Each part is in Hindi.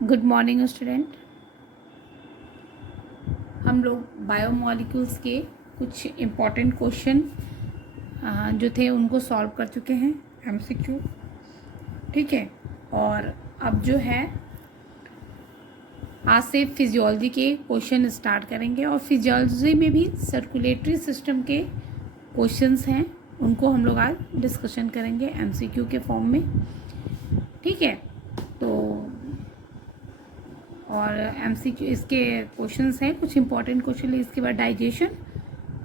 Good morning student. हम लोग बायोमॉलिक्यूल्स के कुछ इम्पॉर्टेंट क्वेश्चन जो थे उनको सॉल्व कर चुके हैं, एमसीक्यू। ठीक है, और अब जो है आज से फिजियोलॉजी के क्वेश्चन स्टार्ट करेंगे, और फिजियोलॉजी में भी सर्कुलेटरी सिस्टम के क्वेश्चंस हैं, उनको हम लोग आज डिस्कशन करेंगे एमसीक्यू के फॉर्म में। ठीक है, तो और एमसीक्यू इसके क्वेश्चंस हैं, कुछ इंपॉर्टेंट क्वेश्चन है। इसके बाद डाइजेशन,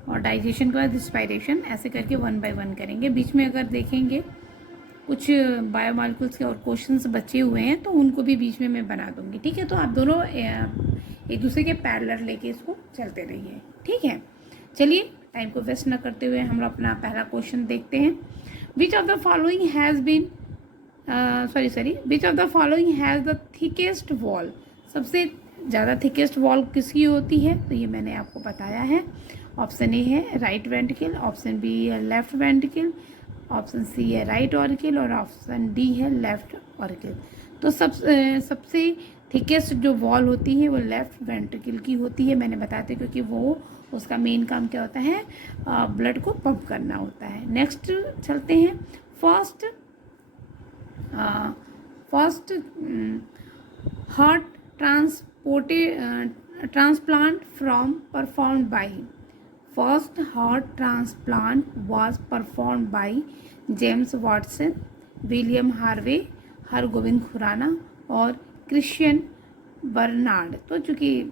और डाइजेशन के बाद रिस्पायरेशन, ऐसे करके 1 बाय 1 करेंगे। बीच में अगर देखेंगे कुछ बायोमॉलिक्यूल्स के और क्वेश्चंस बचे हुए हैं तो उनको भी बीच में मैं बना दूंगी। ठीक है, तो आप दोनों एक दूसरे के पैरेलल लेके इसको चलते रहिए। ठीक है, चलिए टाइम को वेस्ट न करते हुए हम अपना पहला क्वेश्चन देखते हैं। Which of the following has been which of the following has the thickest wall. सबसे ज़्यादा थिकेस्ट वॉल किसकी होती है, तो ये मैंने आपको बताया है। ऑप्शन ए है राइट वेंट्रिकल, ऑप्शन बी है लेफ्ट वेंट्रिकल, ऑप्शन सी है राइट ऑरिकल, और ऑप्शन डी है लेफ्ट ऑरिकल। तो सबसे थिकेस्ट जो वॉल होती है वो लेफ्ट वेंट्रिकल की होती है, मैंने बताया था, क्योंकि वो उसका मेन काम क्या होता है, ब्लड को पंप करना होता है। नेक्स्ट चलते हैं। First heart transplant from performed by first heart transplant was performed by James Watson, William Harvey, Hargobind Khorana और क्रिश्चियन बर्नार्ड। तो चूंकि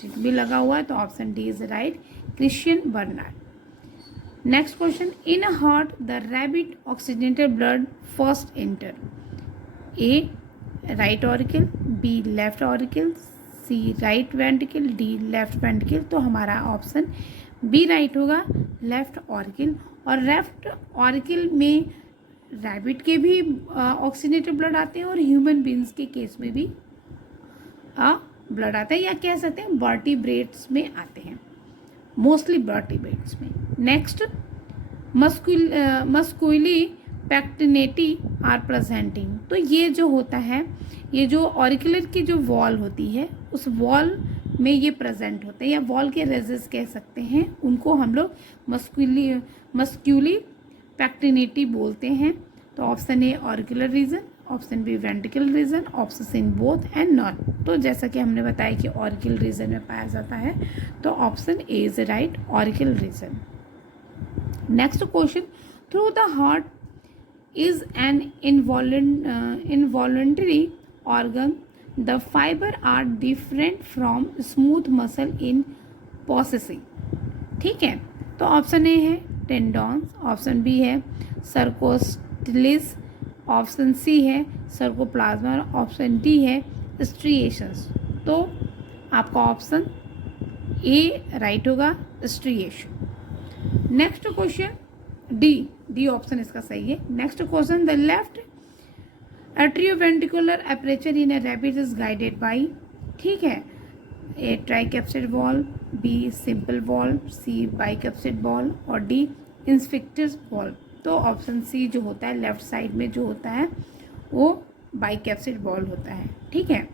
टिक भी लगा हुआ है तो option D is right, Christian Barnard. Next question. In heart the rabbit oxygenated blood first enter. A right auricle, B left auricle, C right ventricle, D left ventricle. तो हमारा ऑप्शन बी राइट होगा, लेफ्ट ऑरिकल। और लेफ्ट ऑरिकल में रैबिट के भी ऑक्सीजनेटेड ब्लड आते हैं और ह्यूमन बींग्स के केस में भी ब्लड आता है, या कह सकते हैं वर्टिब्रेट्स में आते हैं, मोस्टली वर्टिब्रेट्स में। Next, musculi pectinati are presenting. तो ये जो होता है, ये जो ऑरिकुलर की जो वॉल होती है उस वॉल में ये प्रेजेंट होते हैं, या वॉल के रेजेस कह सकते हैं, उनको हम लोग मस्क्यूली पैक्टिनेटी बोलते हैं। तो option A auricular region, option B ventricle region, option C both and none. तो जैसा कि हमने बताया कि ऑरिकुलर रीजन में पाया जाता है, तो option A is right, auricular region. Next question. Through the heart is an involuntary organ. The fiber are different from smooth muscle in processing. ठीक है, तो ऑप्शन ए है टेंडॉन्स, ऑप्शन बी है सर्कोस्टिलिस, ऑप्शन सी है सर्कोप्लाज्मा, ऑप्शन डी है स्ट्रिएशंस। तो आपका ऑप्शन ए राइट होगा, striation. Next question, D option इसका सही है। Next question. The left atrioventricular aperture in A rabbit is guided by. ठीक है, ए ट्राइकैप्सिड वॉल्व, बी सिंपल वॉल्व, सी बाइकैप्सिड वॉल्व, और डी इंस्फिक्टिस वॉल्व। तो ऑप्शन सी जो होता है लेफ्ट साइड में जो होता है वो बाइकैप्सिड वॉल्व होता है। ठीक है,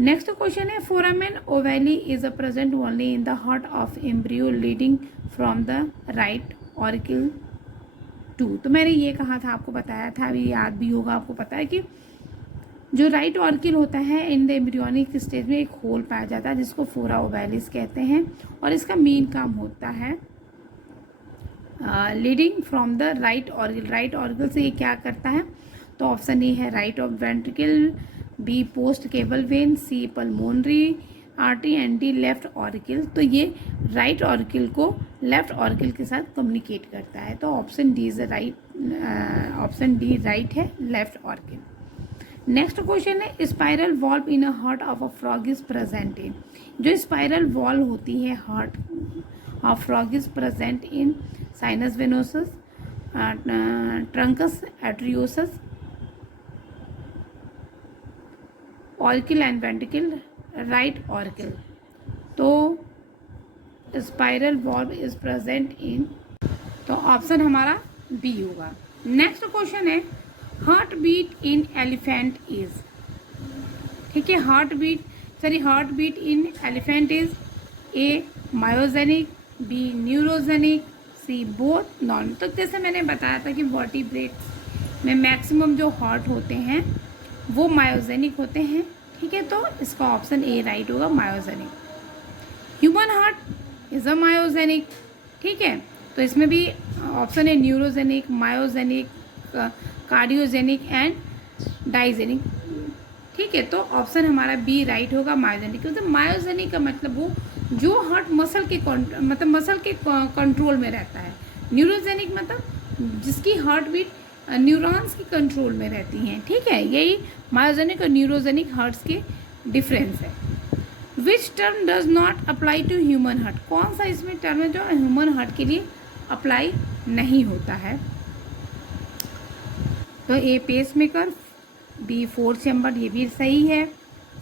नेक्स्ट क्वेश्चन है। Foramen ovale is a present only in the heart of embryo leading from the right auricle to. तो मैंने ये कहा था, आपको बताया था, अभी याद भी होगा, आपको पता है कि जो राइट ऑरिकल होता है इन द एम्ब्रियोनिक स्टेज में एक होल पाया जाता है जिसको फोरा ओवैलिस कहते हैं, और इसका मेन काम होता है leading from the right auricle. Right auricle से ये क्या करता है, तो ऑप्शन ए है right of ventricle, B post caval vein, C pulmonary artery, and D left auricle. तो ये राइट ऑरिकल को लेफ्ट ऑरिकल के साथ कम्युनिकेट करता है। तो option D is right, option D right है, लेफ्ट ऑरिकल। नेक्स्ट क्वेश्चन है। Spiral valve in a heart of a frog is present इन। जो स्पाइरल वॉल्व होती है heart of frog is present in sinus venosus, truncus arteriosus, auricle and ventricle, right auricle. तो spiral valve is present in, तो ऑप्शन हमारा बी होगा। नेक्स्ट क्वेश्चन है। Heart beat in elephant is. ठीक है। Heart beat in elephant is A myogenic, B neurogenic, C both none. तो जैसे मैंने बताया था कि वर्टिब्रेट में मैक्सिमम जो हार्ट होते हैं वो मायोजेनिक होते हैं, ठीक है। तो इसका ऑप्शन ए राइट होगा, myogenic. Human heart is a myogenic, ठीक है। तो इसमें भी ऑप्शन है neurogenic, myogenic, cardiogenic and digenic, ठीक है। तो ऑप्शन हमारा बी राइट होगा, मायोजेनिक। क्योंकि मायोजेनिक का मतलब वो जो हार्ट मसल के कंट्रोल में रहता है। न्यूरोजेनिक मतलब जिसकी हार्ट बीट न्यूरॉन्स की कंट्रोल में रहती हैं, ठीक है। यही मायोजेनिक और न्यूरोजेनिक हार्ट्स के डिफरेंस है। Which term does not apply to human heart, कौन सा इसमें टर्म है जो ह्यूमन हार्ट के लिए अप्लाई नहीं होता है? तो ए पेस मेकर, बी 4 चैम्बर, ये भी सही है,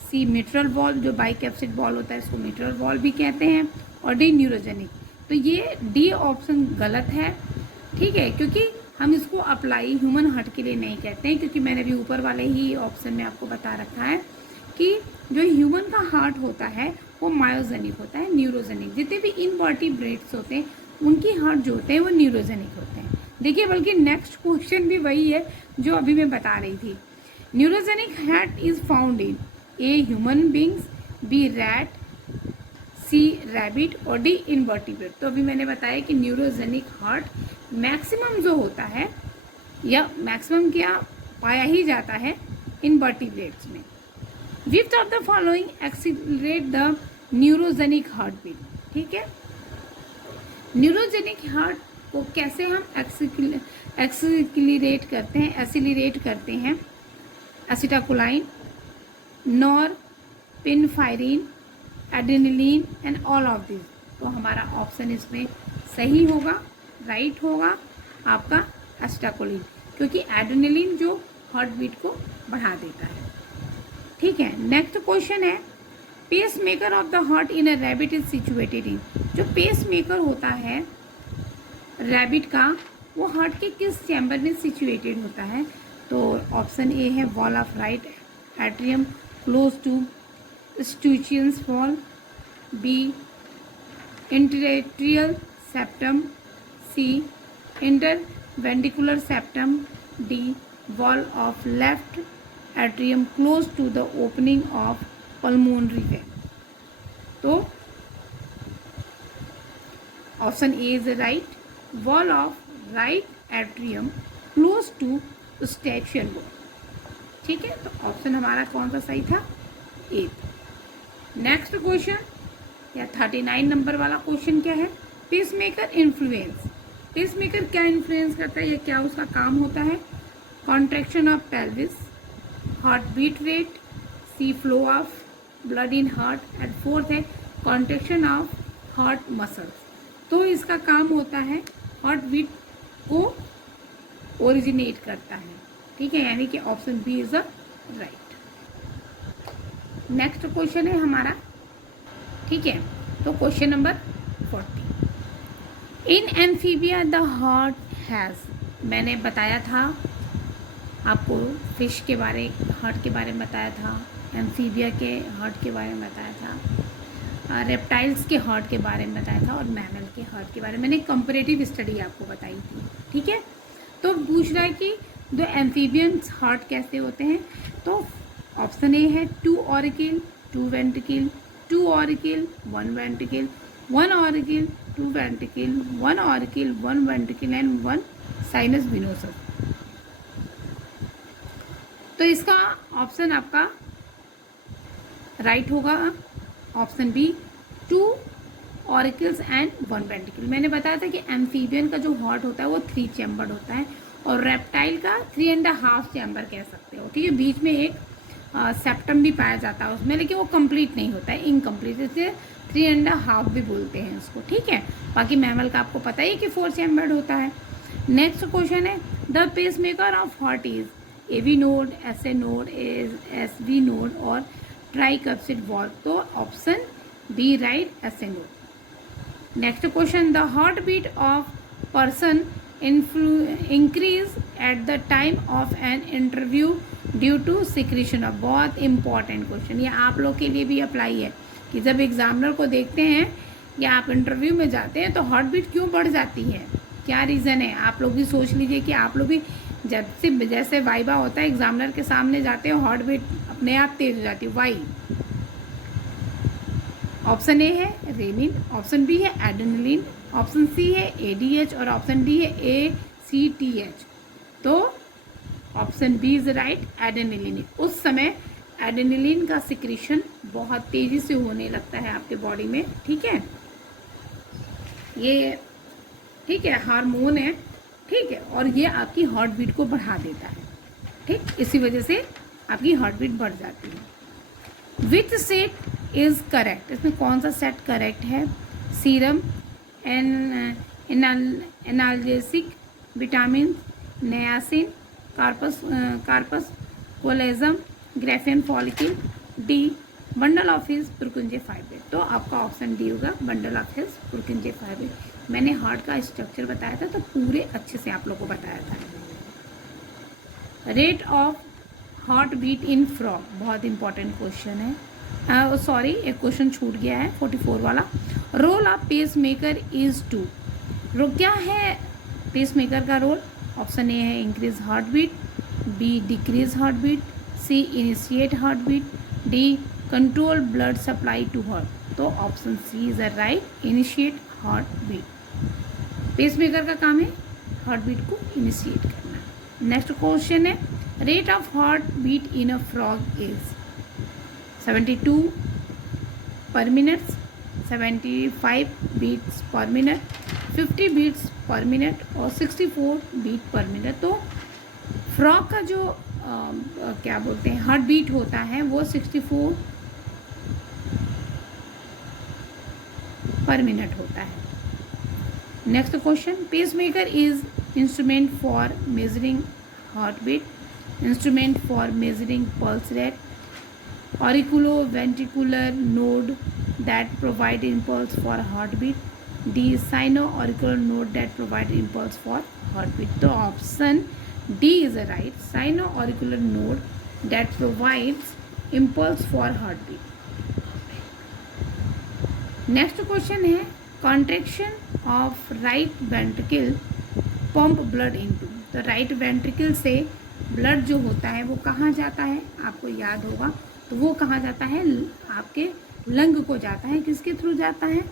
सी मिट्रल वॉल्व, जो बाइकैप्सिड बॉल होता है इसको मिट्रल वॉल्व भी कहते हैं, और डी न्यूरोजेनिक। तो ये डी ऑप्शन गलत है, ठीक है, क्योंकि हम इसको अप्लाई ह्यूमन हार्ट के लिए नहीं कहते हैं, क्योंकि मैंने भी ऊपर वाले ही ऑप्शन में आपको बता रखा है कि जो ह्यूमन का हार्ट होता है वो मायोजेनिक होता है, न्यूरोजेनिक। जितने भी इनवर्टिब्रेट्स होते हैं उनकी हार्ट जो होते हैं वो न्यूरोजेनिक होते हैं। देखिए, बल्कि नेक्स्ट क्वेश्चन भी वही है जो अभी मैं बता रही थी। Neurogenic heart is found in A human beings, B rat, C rabbit और डी इनवर्टिब्रेट। तो अभी मैंने बताया कि न्यूरोजेनिक हार्ट मैक्सिमम जो होता है, या मैक्सिमम क्या पाया ही जाता है इनवर्टिब्रेट्स में। Which of the following accelerate the neurogenic heart beat, ठीक है। न्यूरोजेनिक हार्ट को कैसे हम एक्सीलरेट करते हैं? Acetylcholine, norepinephrine, adrenaline and all of this. तो हमारा ऑप्शन इसमें सही होगा, राइट होगा आपका एसिटाकोलिन, क्योंकि एड्रेनलिन जो हार्ट बीट को बढ़ा देता है, ठीक है। नेक्स्ट क्वेश्चन है, pace maker of the heart in a rabbit is situated in. जो पेस मेकर होता है रैबिट का, वो हार्ट के किस चैम्बर में सिचुएटेड होता है? तो ऑप्शन ए है wall of right atrium close to eustachian wall, B interatrial septum, C interventricular septum, D wall of left atrium close to the opening of pulmonary vein. तो option A is right, wall of right atrium close to eustachian wall, ठीक है। तो ऑप्शन हमारा कौन सा सही था? ए। नेक्स्ट क्वेश्चन या 39 नंबर वाला क्वेश्चन क्या है? Pacemaker influence. पेसमेकर क्या इन्फ्लुएंस करता है या क्या उसका काम होता है? Contraction of pelvis, heart beat rate, C flow of blood in heart, and fourth है कॉन्ट्रैक्शन ऑफ हार्ट मसल्स। तो इसका काम होता है हार्ट बीट को ओरिजिनेट करता है, ठीक है, यानी कि option B is a right. Next question है हमारा, ठीक है। तो question number 40, in amphibia the heart has, मैंने बताया था आपको फिश के बारे हार्ट के बारे में बताया था, एम्फीबिया के हार्ट के बारे में बताया था, रेप्टाइल्स के हार्ट के बारे में बताया था, और मैमल के हार्ट के बारे में मैंने कंपैरेटिव स्टडी आपको बताई थी, ठीक है। तो पूछ रहा है कि जो एम्फीबियंस हार्ट कैसे होते हैं? तो ऑप्शन ए है 2 auricle 2 ventricle, 2 auricle 1 ventricle, 1 auricle 2 ventricle, 1 auricle 1 ventricle and 1 sinus venosus. तो इसका ऑप्शन आपका राइट होगा, option B 2 auricles and 1 ventricle. मैंने बताया था कि एम्फीबियन का जो हार्ट होता है वो 3 चैम्बर्ड होता है, और रेप्टाइल का 3.5 चैम्बर कह सकते हो, ठीक है। बीच में एक सेप्टम भी पाया जाता है उसमें, लेकिन वो कंप्लीट नहीं होता है, इनकम्प्लीट, इसलिए 3.5 भी बोलते हैं उसको, ठीक है। बाकी मैमल का आपको पता ही है कि 4 चैम्बर्ड होता है। नेक्स्ट क्वेश्चन है, the pacemaker of heart is AV node, S A node, S V node और ट्राइकप्सिड वॉल्व। तो option B right, S A node. Next question, the heart beat of person increase at the time of an interview due to secretion of, बहुत इंपॉर्टेंट क्वेश्चन, ये आप लोग के लिए भी अप्लाई है कि जब एग्जामिनर को देखते हैं या आप इंटरव्यू में जाते हैं तो हार्ट बीट क्यों बढ़ जाती है, क्या रीज़न है। आप लोग भी सोच लीजिए कि आप लोग भी जब से जैसे वाइवा होता है एग्जामिनर के सामने जाते हो हार्ट बीट अपने आप तेज हो जाती है, वाई। ऑप्शन ए है रेनिन, ऑप्शन बी है एड्रेनलिन, ऑप्शन सी है एडीएच और ऑप्शन डी है एसीटीएच। तो option B is right, adrenaline. उस समय एड्रेनलिन का सिक्रीशन बहुत तेजी से होने लगता है आपके बॉडी में, ठीक है, ये ठीक है हार्मोन है, ठीक है, और ये आपकी हार्ट बीट को बढ़ा देता है, ठीक, इसी वजह से आपकी हार्ट बीट बढ़ जाती है। विच सेट इज करेक्ट, इसमें कौन सा सेट करेक्ट है। Serum, analgesic, vitamin, niacin, corpus callosum, Graafian follicle, D bundle of his Purkinje fibre. तो आपका ऑप्शन डी होगा, bundle of his Purkinje fibre. मैंने हार्ट का स्ट्रक्चर बताया था तो पूरे अच्छे से आप लोग को बताया था। Rate of heart beat in frog, बहुत इंपॉर्टेंट क्वेश्चन है, सॉरी एक क्वेश्चन छूट गया है 44 वाला। Role of pace maker is to, क्या है पेस मेकर का रोल। ऑप्शन ए है increase heart beat, B decrease heart beat, C initiate heart beat, D control blood supply to heart. तो option C is a right, initiate heart beat. Pace maker का काम है हार्ट बीट को इनिशिएट करना। नेक्स्ट क्वेश्चन है rate of heart beat in a frog is 72 per minute, 75 beats per minute, 50 beats per minute और 64 बीट पर मिनट। तो फ्रॉग का जो क्या बोलते हैं हार्ट बीट होता है वो 64 पर मिनट होता है। Next question, pace maker is instrument for measuring heart beat, instrument for measuring pulse rate, auriculoventricular node that provide impulse for heartbeat, D sino-auricular node that provide impulse for heartbeat। तो option D is right, sino-auricular node that provides impulse for heartbeat। Next question है contraction of right ventricle pump blood into. तो राइट वेंट्रिकल से ब्लड जो होता है वो कहाँ जाता है, आपको याद होगा, तो वो कहाँ जाता है, आपके लंग को जाता है। किसके थ्रू जाता है।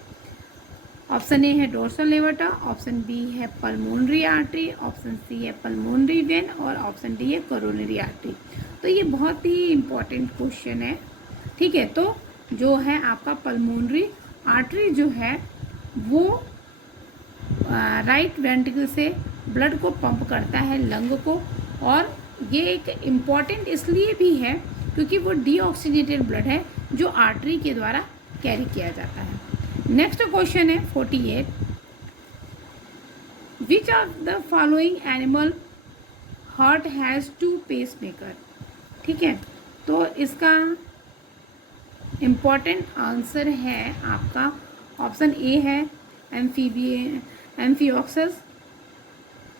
ऑप्शन ए है डोर्सल एवर्टा, ऑप्शन बी है पल्मोनरी आर्टरी, ऑप्शन सी है पल्मोनरी वेन और ऑप्शन डी है कोरोनरी आर्टरी। तो ये बहुत ही इंपॉर्टेंट क्वेश्चन है, ठीक है। तो जो है आपका पल्मोनरी आर्टरी जो है वो राइट वेंट्रिकल से ब्लड को पंप करता है लंग को, और ये एक इम्पॉर्टेंट इसलिए भी है क्योंकि वो डीऑक्सीनेटेड ब्लड है जो आर्टरी के द्वारा कैरी किया जाता है। नेक्स्ट क्वेश्चन है 48, which of the following animal heart has two pacemaker. ठीक है, तो इसका इम्पॉर्टेंट आंसर है आपका ऑप्शन ए है एम्फियोक्सस,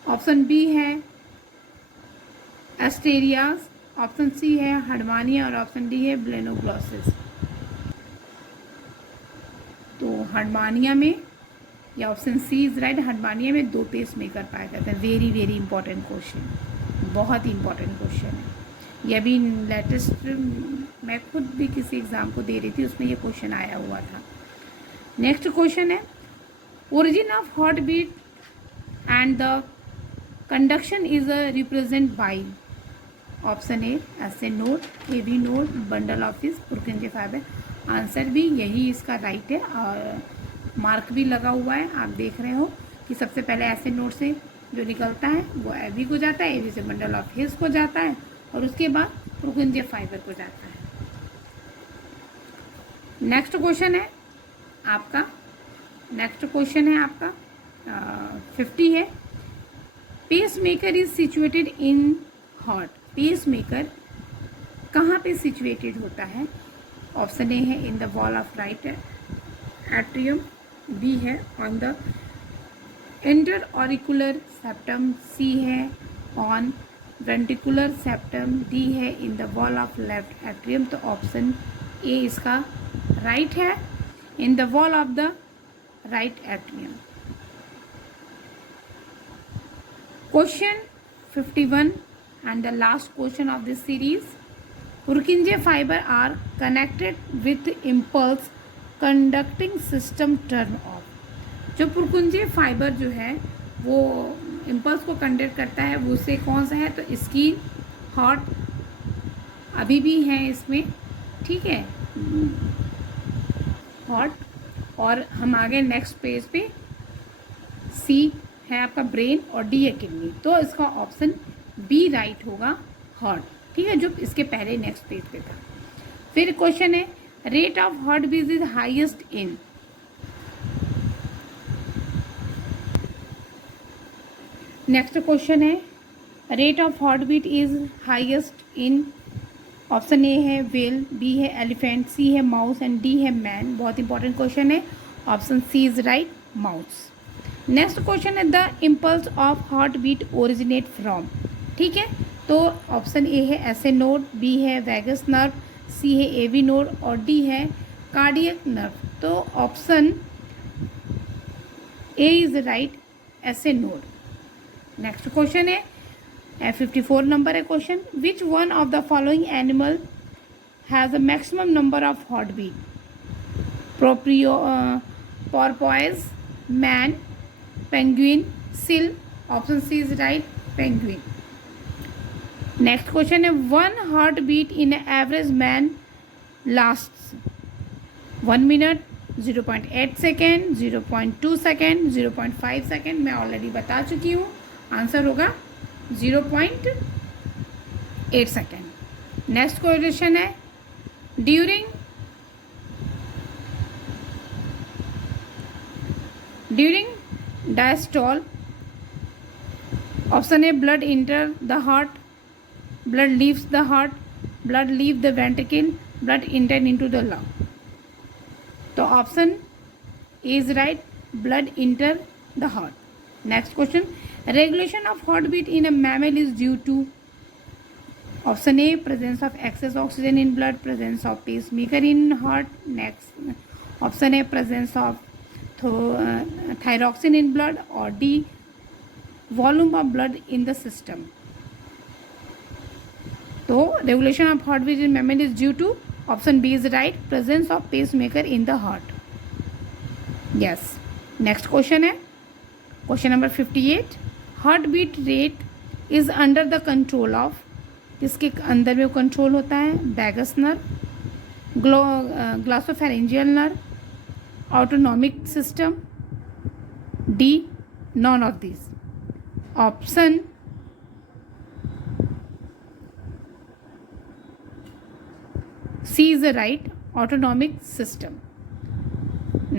ऑप्शन बी है एस्टेरियास, ऑप्शन सी है हर्डमानिया और ऑप्शन डी है ब्लेनोग्लॉसिस। तो हर्डमानिया में या option C is right, Herdmania में 2 पेस मेकर पाए जाते हैं। वेरी वेरी इंपॉर्टेंट क्वेश्चन, बहुत इंपॉर्टेंट क्वेश्चन है ये। अभी लेटेस्ट मैं खुद भी किसी एग्जाम को दे रही थी, उसमें ये क्वेश्चन आया हुआ था। नेक्स्ट क्वेश्चन है origin of heart beat and the conduction is represent by. Option A SA node, AV node, bundle of His, Purkinje fibre. Answer भी यही इसका राइट है और मार्क भी लगा हुआ है। आप देख रहे हो कि सबसे पहले एसए नोड से जो निकलता है वो एवी को जाता है, एवी से बंडल ऑफ हिस को जाता है और उसके बाद पुरकिंजे फाइबर को जाता है। नेक्स्ट क्वेश्चन है आपका 50 है, pace maker is situated in heart. Pace maker कहाँ पे सिचुएटेड होता है। ऑप्शन ए है in the wall of right atrium, B है on the inter auricular septum, C है ऑन वेंट्रिकुलर सेप्टम, डी है in the wall of left atrium, तो ऑप्शन ए इसका राइट है, in the wall of the right atrium. Question 51 and the last question of this series. Purkinje fiber are connected with impulse conducting system turn off. जो पुरकुंजे फाइबर जो है वो इम्पल्स को कंडक्ट करता है, वो से कौन सा है, तो स्किन, हार्ट अभी भी है इसमें, ठीक है, हार्ट। और हम आगे नेक्स्ट पेज पे सी है आपका ब्रेन और डी है किडनी, तो इसका ऑप्शन बी राइट होगा, हार्ट, ठीक है, जो इसके पहले नेक्स्ट पेज पे था। फिर क्वेश्चन है rate of heart beat is highest in, next question है rate of heart beat is highest in, option A है व्हेल, बी है एलिफेंट, सी है माउस एंड डी है मैन। बहुत इंपॉर्टेंट क्वेश्चन है, option C is right, mouse. Next question है the impulse of heart beat originate from, ठीक है, तो ऑप्शन ए है एस ए नोड, बी है वैगस नर्व, सी है एवी नोड और डी है कार्डियक नर्व, तो option A is right, S A node. Next question है 54 नंबर है question, which one of the following animal has a maximum number of heart beat, porpoise, man, penguin, seal, option C is right, penguin. Next question है one heart beat in average man last 1 minute, 0.8 second, 0.2 second, 0.5 second, मैं ऑलरेडी बता चुकी हूँ, आंसर होगा 0.8 सेकेंड। नेक्स्ट क्वेश्चन है during diastole, option A blood enter the heart, blood leaves the heart, blood leave the ventricle, blood enter into the lung, तो option is right, blood enter the heart. Next question regulation of heart beat in a mammal is due to, option A presence of excess oxygen in blood, presence of pace maker in heart, next option A presence of thyroxine in blood और D volume of blood in the system, तो regulation of heart beat in mammal is due to, option B is right, presence of pace maker in the heart, yes. Next question है question number 58, heart beat rate is under the control of, किसके अंदर में वो कंट्रोल होता है, vagus nerve, glossopharyngeal nerve, autonomic system, D none of this, option C is the right, autonomic system.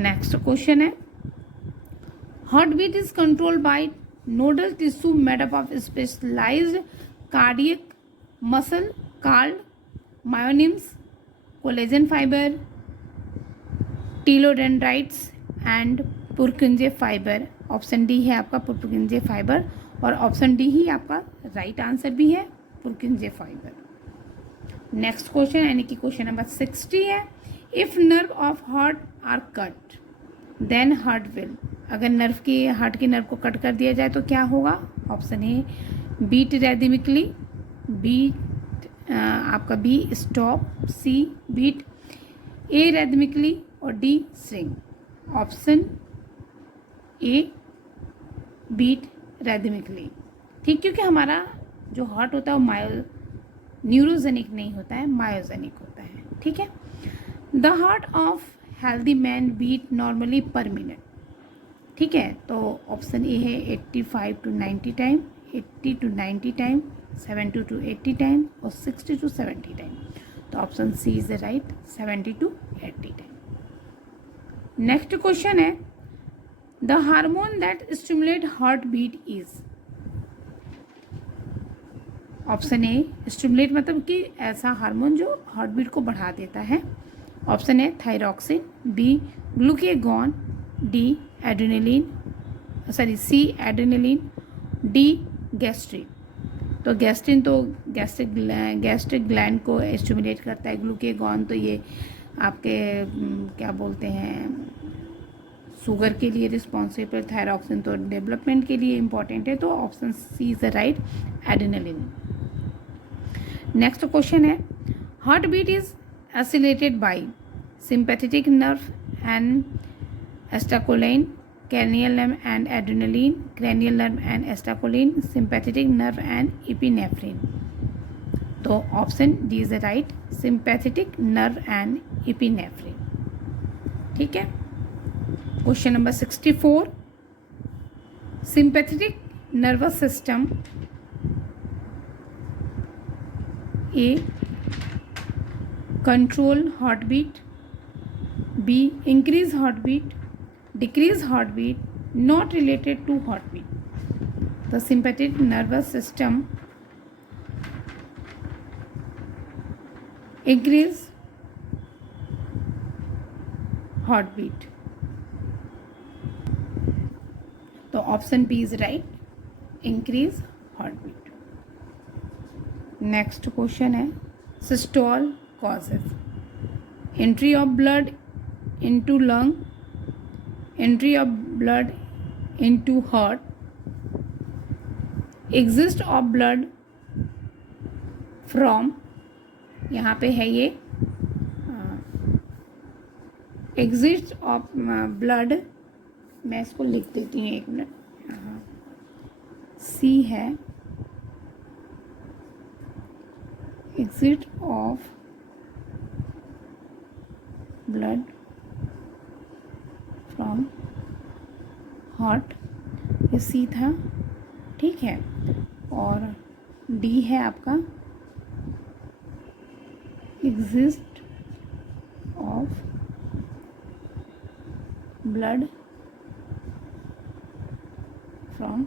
Next question है heartbeat is controlled by nodal tissue made up of specialized cardiac muscle called myonims, collagen fiber, telodendrites and Purkinje fiber। Option D है आपका Purkinje fiber और ऑप्शन डी ही आपका राइट आंसर भी है, Purkinje fiber। नेक्स्ट क्वेश्चन यानी कि क्वेश्चन नंबर 60 है if nerve of heart are cut then heart will, अगर हार्ट के नर्व को कट कर दिया जाए तो क्या होगा, option A beat rhythmically, beat आपका B stop, C beat arrhythmically और D swing, option A beat rhythmically, ठीक, क्योंकि हमारा जो हार्ट होता है वो न्यूरोजेनिक नहीं होता है, मायोजेनिक होता है, ठीक है। The heart of healthy man beat normally per minute, ठीक है, तो ऑप्शन ए है 85 to 90 time, 80 to 90 time, 70 to 80 time और 60 to 70 टाइम, तो option C is the right, 70 to 80 time. Next question है the hormone that stimulate heart beat is, option A stimulate मतलब कि ऐसा हार्मोन जो हार्ट बीट को बढ़ा देता है, option A thyroxine, B glucagon, D adrenaline, C adrenaline, D gastrin, तो गैस्ट्रिन तो गैस्ट्रिक ग्लैंड को स्टिमुलेट करता है। ग्लूकेगॉन तो ये आपके क्या बोलते हैं, शुगर के लिए रिस्पॉन्सिबल। थायरॉक्सिन तो डेवलपमेंट के लिए इंपॉर्टेंट है। तो option C is the right, adrenaline. Next question है, heart beat is accelerated by sympathetic nerve and acetylcholine, cranial nerve and adrenaline, cranial nerve and acetylcholine, sympathetic nerve and epinephrine। तो option D is right, sympathetic nerve and epinephrine. ठीक है। Question number 64, sympathetic nervous system A control heart beat, B increase heart beat, decrease heartbeat, not related to heartbeat। The sympathetic nervous system increase heartbeat। तो option B is right, increase heartbeat. Next question है, systole causes entry of blood into lung, entry of blood into heart, exist of blood from, यहाँ पे है ये exist of blood, मैं इसको लिख देती हूँ 1 मिनट। यहाँ सी है, exist of blood from heart, ये सी था। ठीक है। और डी है आपका exist of blood from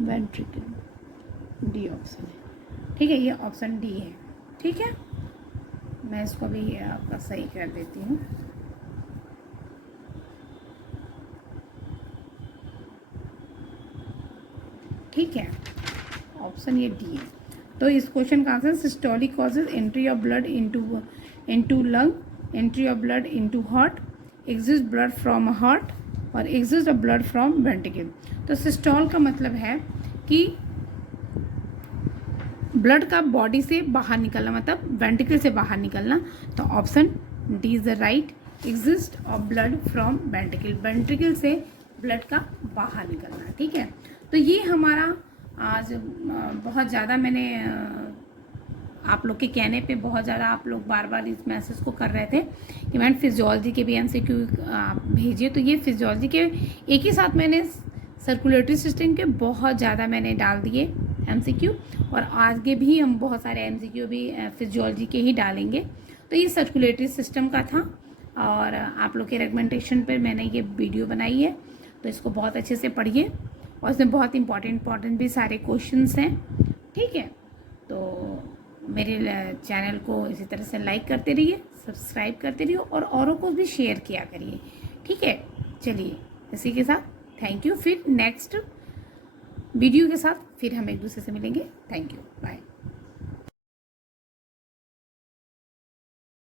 ventricle, D option है। ठीक है, ये ऑप्शन डी है। ठीक है, मैं इसको भी आपका सही कर देती हूँ। ठीक है, ऑप्शन ये डी है। तो इस क्वेश्चन का answer, systolic causes entry of blood into lung, entry of blood into heart, exist blood from heart और exist of blood from ventricle. तो सिस्टोल का मतलब है कि ब्लड का बॉडी से बाहर निकलना, मतलब वेंट्रिकल से बाहर निकलना। तो option D is the right, exist of blood from ventricle, ventricle से ब्लड का बाहर निकलना। ठीक है। तो ये हमारा आज बहुत ज़्यादा मैंने आप लोग के कहने पे बहुत ज़्यादा आप लोग बार बार इस मैसेज को कर रहे थे कि मैंने फिजियोलॉजी के भी MCQ भेजिए। तो ये फिजियोलॉजी के एक ही साथ मैंने सर्कुलेटरी सिस्टम के बहुत ज़्यादा मैंने डाल दिए MCQ, और आगे भी हम बहुत सारे MCQ भी फिजियोलॉजी के ही डालेंगे। तो ये सर्कुलेटरी सिस्टम का था और आप लोग के रिकमेंडेशन पर मैंने ये वीडियो बनाई है। तो इसको बहुत अच्छे से पढ़िए और इसमें बहुत इंपॉर्टेंट भी सारे क्वेश्चंस हैं। ठीक है। तो मेरे चैनल को इसी तरह से लाइक करते रहिए, सब्सक्राइब करते रहिए और औरों को भी शेयर किया करिए। ठीक है। चलिए, इसी के साथ थैंक यू। फिर नेक्स्ट वीडियो के साथ फिर हम एक दूसरे से मिलेंगे। Thank you, bye.